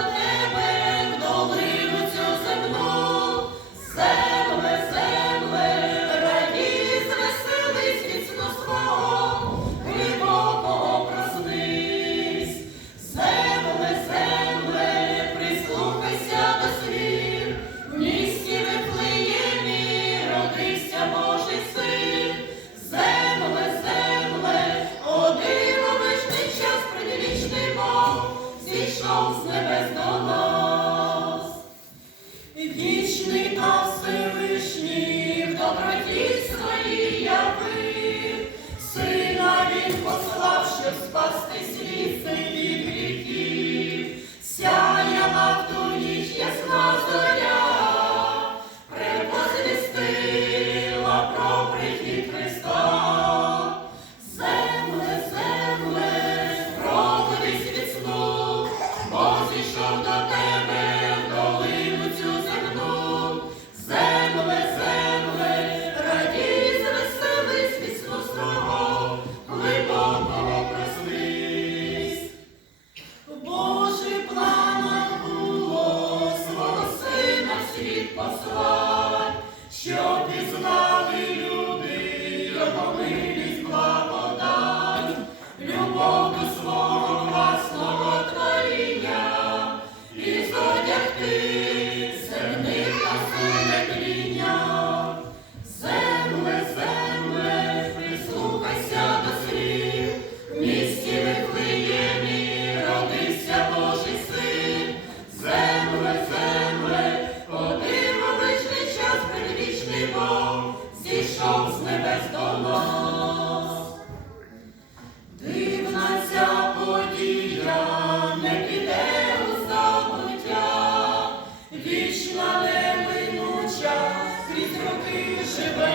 Amen. happy. Спасибо.